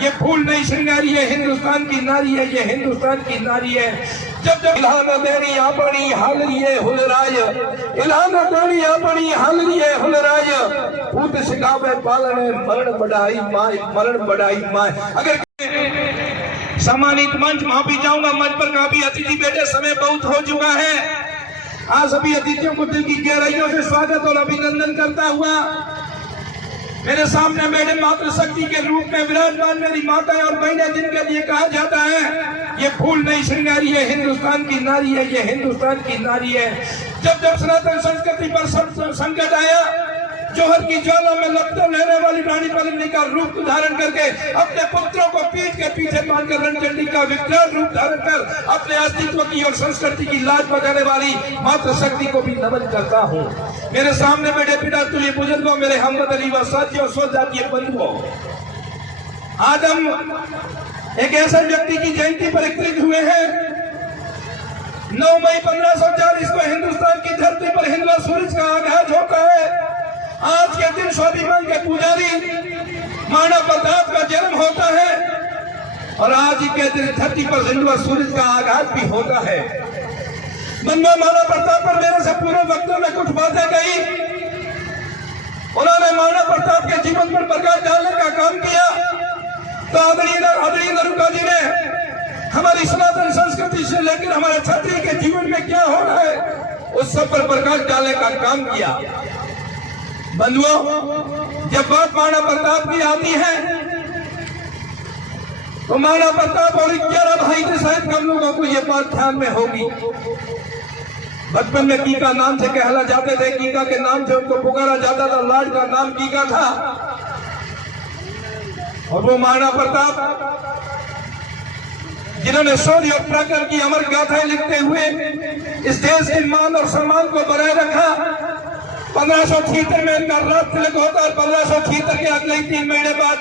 ये फूल नहीं श्रृंगारी है, हिंदुस्तान की नारी है, ये हिंदुस्तान की नारी है। जब जब इलाना देनी अपनी हालरिए हुलराज, इलाना देनी अपनी हालरिए हुलराज, पूत सिखावे पालने मरण बढ़ाई माए, मरण बढ़ाई माए। अगर सम्मानित मंच माफी चाहूंगा, मंच पर काफी अतिथि बैठे, समय बहुत हो चुका है। आज सभी अतिथियों को दिल की गहराइयों से स्वागत और अभिनंदन करता हुआ मेरे सामने मैडम मातृशक्ति के रूप में विराजमान मेरी माताएं और बहनें, जिनके लिए कहा जाता है ये फूल नहीं श्रृंगारी है, हिंदुस्तान की नारी है, ये हिंदुस्तान की नारी है। जब जब सनातन संस्कृति पर संकट आया, जोहर की ज्वाला में लपटे लेने वाली रानी पद्मिनी का रूप धारण करके अपने पुत्रों को पीठ के पीछे मारकर रणचंडी का विकराल रूप धारण कर अपने अस्तित्व की और संस्कृति की लाज बचाने वाली मातृशक्ति को भी नमन करता हूँ। मेरे सामने बैठे पिता तुल्य बुजुर्गों, मेरे हमवतनी व साथियों, स्वजातीय बंधुओं, आज हम एक ऐसे व्यक्ति की जयंती पर एकत्रित हुए हैं। 9 मई 1540 को हिंदुस्तान की धरती पर हिंदुआ सूरज का आगाज होता है। आज के दिन स्वाभिमान के पुजारी महाराणा प्रताप का जन्म होता है और आज के दिन धरती पर हिंदुआ सूरज का आगाज भी होता है। बंधुओं, महाराणा प्रताप पर मेरे से पूर्व वक्तों में कुछ बातें कही। उन्होंने महाराणा प्रताप के जीवन पर प्रकाश डालने का काम किया, तो आदरणीय नरुका जी ने हमारी सनातन संस्कृति से लेकर हमारे क्षत्रिय के जीवन में क्या हो रहा है उस सब पर प्रकाश डालने का काम किया। बंधुओं, जब बात महाराणा प्रताप की आती है तो महाराणा प्रताप और 11 भाई थे, शायद कम लोगों को यह बात ध्यान में होगी। बचपन में कीका नाम से कहला जाते थे, कीका के नाम से उनको पुकारा जाता था, लाड का नाम कीका था। और वो महाराणा प्रताप जिन्होंने शौर्य और पराक्रम की अमर गाथाएं लिखते हुए इस देश के मान और सम्मान को बनाए रखा। 1576 में इनका राज तिलक होता और 1576 के अगले 3 महीने बाद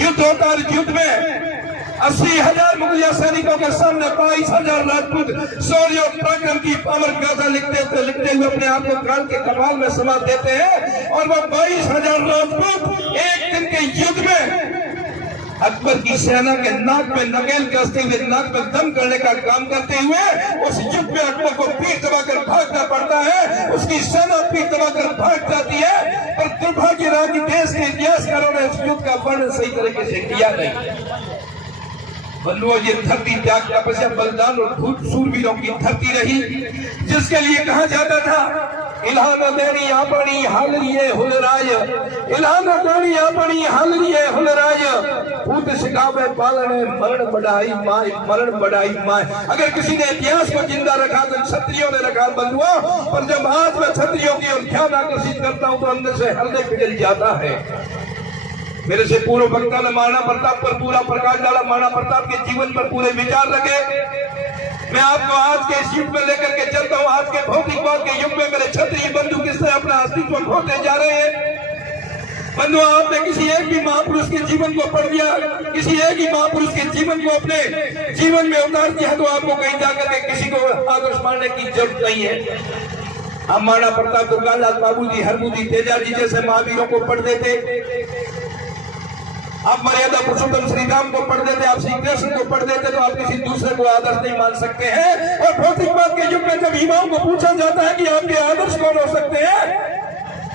युद्ध होता और युद्ध में 80,000 मुगलिया सैनिकों के सामने 22,000 राजपूत शौर्य और पराक्रम की अमर गाथा लिखते हुए अपने आप को काल के कपाल में समा देते हैं। और वो 22,000 राजपूत एक दिन के युद्ध में अकबर की सेना के नाक में नकेल कसते हुए, नाक में दम करने का काम करते हुए उस युद्ध में अकबर को पीठ दबाकर भागना पड़ता है। उसकी सेना पीठ दबाकर भाग जाती है। पर दुर्भाग्य रहा कि देश के इतिहासकारों ने उस युद्ध का वर्णन सही तरीके से किया नहीं। बंधुओं, ये धरती त्याग, तपस्या, बलिदान और शूरवीरों की धरती रही, जिसके लिए कहा जाता था इलाना देनी अपनी हालरिए हुलराज, इलाना देनी अपनी हालरिए हुलराज, पूत सिखावे पालने मरण बढ़ाई माए, मरण बढ़ाई माए। अगर किसी ने इतिहास को जिंदा रखा तो क्षत्रियों ने रखा बंधुओं। पर जब आज मैं क्षत्रियों की ओर ध्यान आकर्षित करता हूं तो अंदर से हृदय पिघल जाता है। मेरे से पूर्व वक्ता ने महाराणा प्रताप पर पूरा प्रकाश डाला, महाराणा प्रताप के जीवन पर पूरे विचार रखे। मैं आपको आज के इस युग में लेकर के चलता हूँ। आज के भौतिकवाद के युग में मेरे क्षत्रिय बंधु किस तरह अपना अस्तित्व खोते जा रहे हैं। बंधुओं, आपने किसी एक भी महापुरुष के जीवन को पढ़ लिया, किसी एक ही महापुरुष के जीवन को अपने जीवन में उतार दिया तो आपको कहीं जाकर के किसी को आदर्श मानने की जरूरत नहीं है। हम महाराणा प्रताप, दुर्गादास बाबू जी, हरमू जी, तेजा जी जैसे महावीरों को पढ़ देते, आप मर्यादा पुरुषोत्तम श्री राम को पढ़ देते, आप श्री कृष्ण को पढ़ देते, तो आप किसी दूसरे को आदर्श नहीं मान सकते हैं। और भौतिकवाद के युग में जब युवाओं को पूछा जाता है कि आपके आदर्श कौन हो सकते हैं,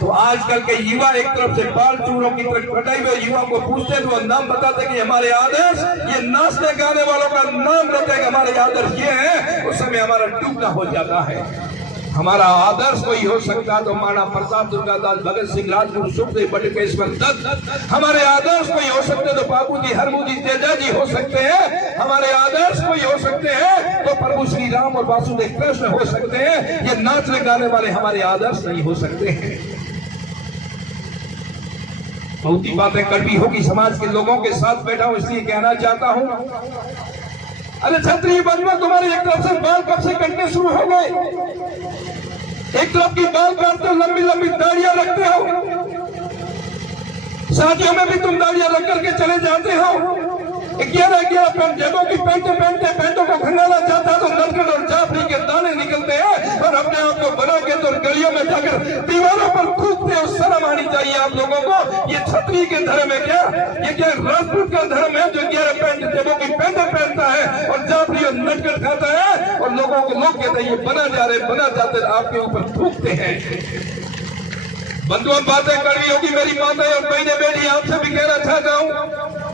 तो आजकल के युवा एक तरफ से बाल चूड़ों की तरफ कटाई हुए युवाओं को पूछते हैं तो नाम बताते कि हमारे आदर्श, ये नाचने गाने वालों का नाम रहता है कि हमारे आदर्श ये है। उस समय हमारा डूबना हो जाता है। हमारा आदर्श कोई हो सकता तो महाराणा प्रताप, दुर्गादास, भगत सिंह, राजगुरु, सुखदेव, बटुकेश्वर दत्त। हमारे आदर्श कोई हो सकते तो बाबू जी, हरमू जी, तेजा जी हो सकते हैं। हमारे आदर्श कोई हो सकते हैं तो प्रभु श्री राम और वासुदेव कृष्ण हो सकते हैं। ये नाचने गाने वाले हमारे आदर्श नहीं हो सकते हैं। बहुत ही बातें कड़वी होगी, समाज के लोगों के साथ बैठा हूं इसलिए कहना चाहता हूं। अरे क्षत्रिय बंधुओं, तुम्हारे एक तरफ से बाल कब से कटने शुरू हो गए? एक तरफ की बाल काटते हो, लंबी लंबी दाढ़ियां रखते हो, शादियों में भी तुम दाढ़ियां रख करके चले जाते हो। 11 पैंट जगहों की पैंटों को खंगाला जाता है तो नलकट और जाफरी के दाने निकलते हैं और अपने आप को बना के तो गलियों में जाकर दीवारों पर कूदते हैं। शर्म आनी चाहिए आप लोगों को। ये छतरी के धर्म है क्या? ये क्या राजपूत का धर्म है जो 11 पैंट जगहों की पैंटें पहनता है और जाफरी और नटकट खाता है और लोगों को लोग कहते हैं ये बना जाते आपके ऊपर थूकते हैं। बंधुओं, बातें कड़वी होगी मेरी माता और बहने बेटी, आपसे भी कहना चाहता हूँ,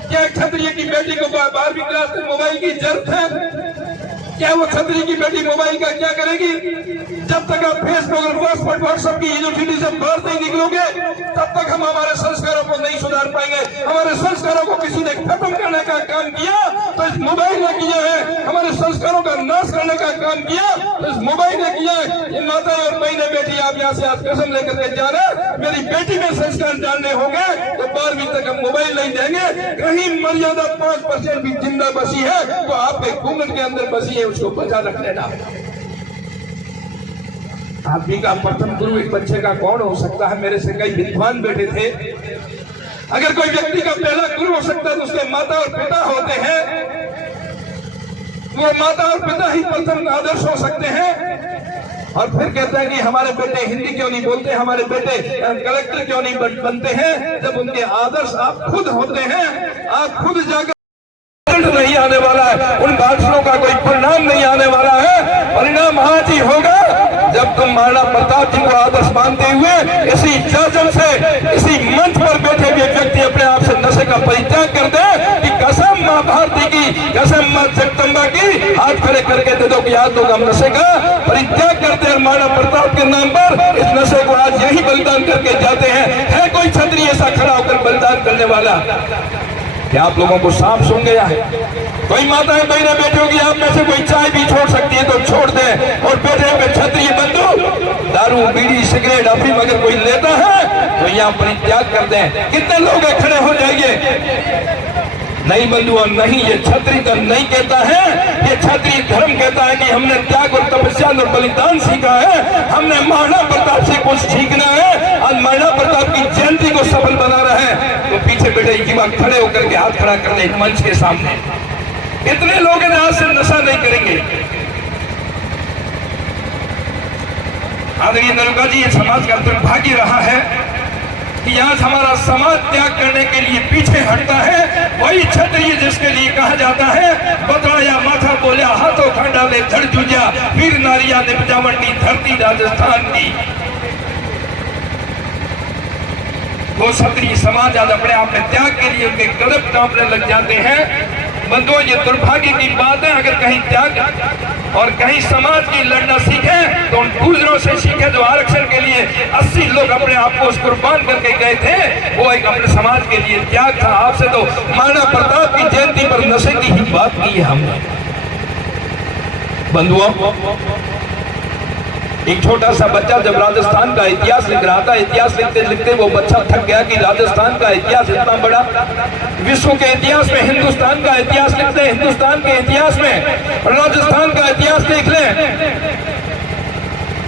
क्या क्षत्रिय की बेटी को 12वीं क्लास में मोबाइल की जरूरत है? क्या वो क्षत्रिय की बेटी मोबाइल का क्या करेगी? जब तक आप फेसबुक और व्हाट्सएप की यूनिवर्सिटी से बाहर नहीं निकलोगे तब तक हम हमारे संस्कारों को नहीं सुधार पाएंगे। हमारे संस्कारों को किसी ने खत्म करने का काम किया तो इस मोबाइल ने किया है। हमारे संस्कारों का नाश करने का काम किया तो इस मोबाइल ने किया है। ये माता और बहने बेटी, आप यहाँ से आज कसम लेकर के जाना, मेरी बेटी में संस्कार डालने होंगे तो 12वीं तक हम मोबाइल नहीं देंगे। कहीं मर्यादा 5% भी जिंदा बसी है तो आपके घूंघट के अंदर बसी है, उसको बचा रख लेना। आप भी का प्रथम गुरु एक बच्चे का कौन हो सकता है? मेरे से कई विद्वान बेटे थे। अगर कोई व्यक्ति का पहला गुरु हो सकता है तो उसके माता और पिता होते हैं। वो माता और पिता ही प्रथम आदर्श हो सकते हैं। और फिर कहते हैं कि हमारे बेटे हिंदी क्यों नहीं बोलते, हमारे बेटे कलेक्टर क्यों नहीं बनते हैं? जब उनके आदर्श आप खुद होते हैं, आप खुद जाकर नहीं आने वाला है, उन भाषणों का कोई परिणाम नहीं आने वाला है। परिणाम आज ही होगा जब तुम महाराणा प्रताप जी को आदर्श मानते हुए इसी शासन से, इसी मंच पर बैठे हुए व्यक्ति अपने आप से नशे का परित्याग कर दे। कि कसम मां भारती की, कसम मां जगदम्बा की, हाथ खड़े करके दे दो कि आज तो हम नशे का परित्याग करते हैं। महाराणा प्रताप के नाम पर इस नशे को आज यही बलिदान करके जाते हैं। है कोई क्षत्रिय ऐसा खड़ा होकर बलिदान करने वाला? क्या आप लोगों को सांप सूंघ गया है? कोई माताएं बहनें बेटी होगी, आप में से कोई चाय भी छोड़ सकती है तो छोड़ दे। और बेटे में क्षत्रिय बंधु दारू बीड़ी सिगरेट अफीम अगर कोई लेता है तो यहाँ परित्याग कर दें। कितने लोग खड़े हो जाएंगे? नहीं बंधुओं, नहीं, ये क्षत्रिय धर्म नहीं कहता है। ये क्षत्रिय धर्म कहता है कि हमने त्याग और तपस्या और बलिदान सीखा है। हमने महाराणा प्रताप से कुछ सीखना है। आज महाराणा प्रताप की जयंती को सफल बना रहे हैं तो पीछे बैठे युवा खड़े होकर के हाथ खड़ा कर ले मंच के सामने। इतने लोग आज से नशा नहीं करेंगे। आदरणीय नरेगा जी, ये समाज का दुर्भाग्य रहा है कि आज हमारा समाज त्याग करने के लिए पीछे हटता है। वही क्षत्रिय जिसके लिए कहा जाता है बतराया माथा बोलिया हाथों खंडा ले धड़ जूझा वीर नारिया निपजावटी धरती राजस्थान की। वो क्षत्रिय समाज आज अपने आप में त्याग के लिए उनके कदम कांपने लग जाते हैं। बंधुओं, ये दुर्भाग्य की बात है। अगर कहीं त्याग और कहीं समाज की लड़ना सीखे तो उन दूसरों से सीखे जो आरक्षण के लिए 80 लोग अपने आप को कुर्बान करके गए थे। वो एक अपने समाज के लिए त्याग था। आपसे तो महाराणा प्रताप की जयंती पर नशे की ही बात की है हमने। बंधुओं, एक छोटा सा बच्चा जब राजस्थान का इतिहास लिख रहा था, इतिहास लिखते लिखते वो बच्चा थक गया कि राजस्थान का इतिहास इतना बड़ा, विश्व के इतिहास में हिंदुस्तान का इतिहास लिखते हैं, हिंदुस्तान के इतिहास में राजस्थान का इतिहास लिख लें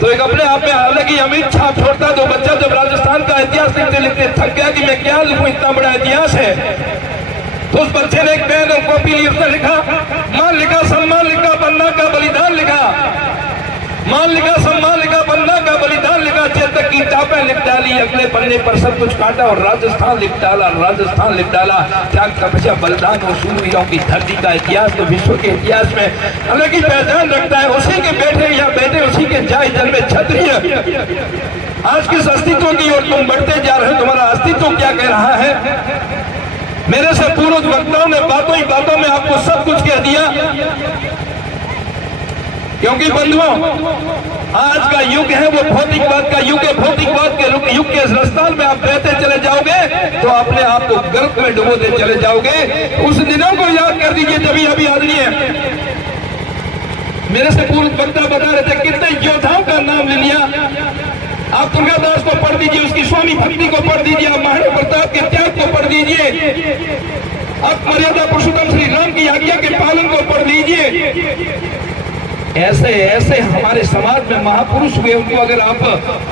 तो एक अपने आप में अलग ही अमिट छाप छोड़ता। तो बच्चा जब राजस्थान का इतिहास लिखते लिखते थक गया कि मैं क्या लिखूं, इतना बड़ा इतिहास है। तो उस बच्चे ने एक पेन और कॉपी ली, उसने लिखा मान लिखा, सम्मान लिखा, बन्ना का बलिदान लिखा, मान लिखा, सम्मान लिखा, बन्ना का बलिदान लिखा, चेतक की टापें लिख डाली, अगले पन्ने पर सब कुछ काटा और राजस्थान लिख डाला, राजस्थान लिख डाला। त्याग तपस्या बलिदान और शूरवीरों की धरती का इतिहास तो विश्व के इतिहास में अलग ही पहचान रखता है। उसी के बेटे या बेटे उसी के जाय जन्मे क्षत्रिय। आज किस अस्तित्व की ओर तुम बढ़ते जा रहे हो? तुम्हारा अस्तित्व क्या कह रहा है? मेरे से पूर्व वक्ताओं ने बातों ही बातों में आपको सब कुछ कह दिया। क्योंकि बंधुओं, आज का युग है वो भौतिकवाद का युग है। भौतिकवाद के युग के रस्तान में आप बहते चले जाओगे तो अपने आप को गर्भ में डुबोते चले जाओगे। उस दिनों को याद कर दीजिए जब अभी आदमी है। मेरे से पूर्व वक्ता बता रहे थे कितने योद्धाओं का नाम ले लिया। आप दुर्गादास को पढ़ दीजिए, उसकी स्वामी भक्ति को पढ़ दीजिए, आप महाराणा प्रताप के त्याग को पढ़ दीजिए, आप मर्यादा पुरुषोत्तम श्री राम की आज्ञा के पालन को पढ़ लीजिए। ऐसे ऐसे हमारे समाज में महापुरुष हुए, उनको अगर आप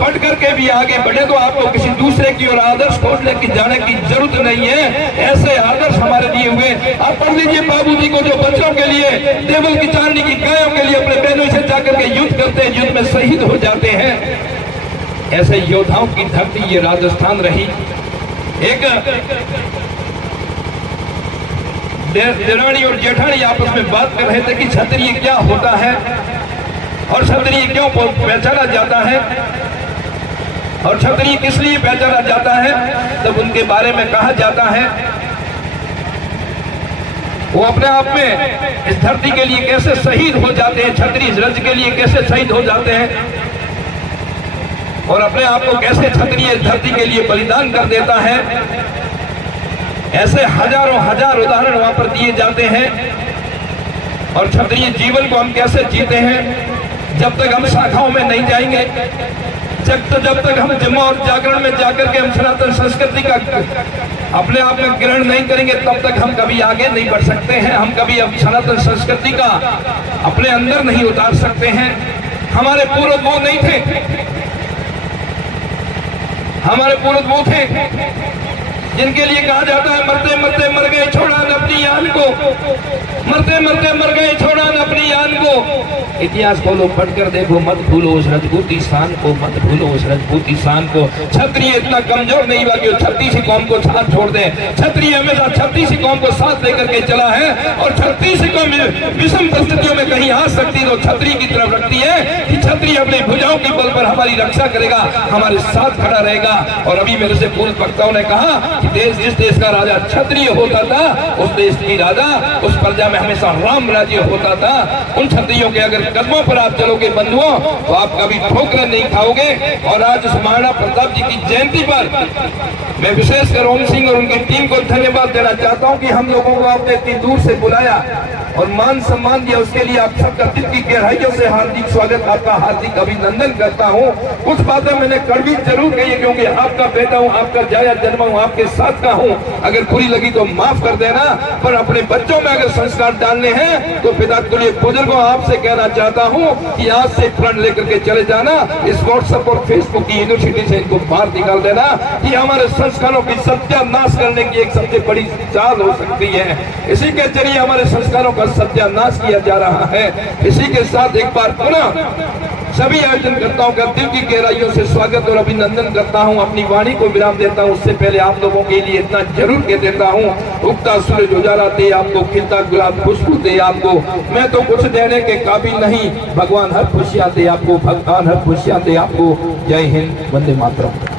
पढ़ करके भी आगे बढ़े तो आपको किसी दूसरे की और आदर्श खोजने की जाने की जरूरत नहीं है। ऐसे आदर्श हमारे दिए हुए आप पढ़ लीजिए बाबूजी को, जो बच्चों के लिए, देवल की चांदी की गायों के लिए अपने बहनों से जाकर के युद्ध करते हैं, युद्ध में शहीद हो जाते हैं। ऐसे योद्धाओं की धरती ये राजस्थान रही। एक देरानी और जेठानी आपस में बात कर रहे थे कि क्षत्रिय क्या होता है और क्षत्रिय क्यों पहचाना जाता है और क्षत्रिय किस लिए पहचाना जाता है। तब उनके बारे में कहा जाता है वो अपने आप में इस धरती के लिए कैसे शहीद हो जाते हैं, क्षत्रिय रज के लिए कैसे शहीद हो जाते हैं और अपने आप को कैसे क्षत्रिय धरती के लिए बलिदान कर देता है। ऐसे हजारों हजार उदाहरण वहां पर दिए जाते हैं। और क्षत्रिय जीवन को हम कैसे जीते हैं, जब तक हम शाखाओं में नहीं जाएंगे, जब तक हम जमा और जागरण में जाकर के हम सनातन संस्कृति का अपने आप में ग्रहण नहीं करेंगे, तब तक हम कभी आगे नहीं बढ़ सकते हैं। हम कभी अब सनातन संस्कृति का अपने अंदर नहीं उतार सकते हैं। हमारे पूर्वज वो नहीं थे, हमारे पूर्वज वो थे जिनके लिए कहा जाता है मरते मरते मर गए छोड़ा न अपनी यान को, मरते मरते मर गए छोड़ा न अपनी यान को। इतिहास खोलो, पढ़कर देखो, मत भूलो उस रजपूती शान को, मत भूलो उस रजपूती शान को। क्षत्रिय इतना कमजोर नहीं हुआ कि वो 36 कौम को साथ छोड़ दे। क्षत्रिय हमेशा 36 कौम को साथ लेकर के चला है और 36 कौम विषम परिस्थितियों में कहीं आ सकती तो क्षत्रिय की तरफ रखती है कि क्षत्रिय अपनी भुजाओं के बल पर हमारी रक्षा करेगा, हमारे साथ खड़ा रहेगा। और अभी मेरे से पूर्व वक्ताओं ने कहा कि जिस देश का राजा क्षत्रिय होता था, उस देश की राजा, उस प्रजा में हमेशा राम राज्य होता था। उन क्षत्रियों के अगर कदमों पर आप चलोगे बंधुओं, तो आप कभी ठोकर नहीं खाओगे। और आज उस महाराणा प्रताप जी की जयंती पर मैं विशेषकर ओम सिंह और उनकी टीम को धन्यवाद देना चाहता हूं कि हम लोगों को आपने इतनी दूर से बुलाया और मान सम्मान दिया, उसके लिए आप सबका दिल की गहराइयों से हार्दिक स्वागत, आपका हार्दिक अभिनंदन करता हूं। कुछ बातें मैंने कड़वी जरूर कही है क्योंकि आपका बेटा हूं, आपका जाया जन्म हूं, आपके साथ का हूं। अगर बुरी लगी तो माफ कर देना, पर अपने बच्चों में अगर संस्कार डालने हैं तो पिता के लिए बुजुर्गों आपसे कहना चाहता हूं कि आज से प्रण लेकर के चले जाना। इस व्हाट्सएप और फेसबुक की यूनिवर्सिटी से इनको बाहर निकाल देना कि हमारे संस्कारों की सत्यानाश करने की एक सबसे बड़ी चाल हो सकती है। इसी के जरिए हमारे संस्कारों का सत्यानाश किया जा रहा है। इसी के साथ एक बार पुनः सभी आयोजनकर्ताओं का दिल की गहराइयों से स्वागत और अभिनंदन करता हूं। अपनी वाणी को विराम देता हूं, उससे पहले आप लोगों के लिए इतना जरूर कह देता हूं, उगता सूरज उजाला दे आपको, खिलता गुलाब खुशबू दे आपको। मैं तो कुछ देने के काबिल नहीं, भगवान हर खुशियां दे आपको, भगवान हर खुशियां दे आपको। जय हिंद, वंदे मातरम।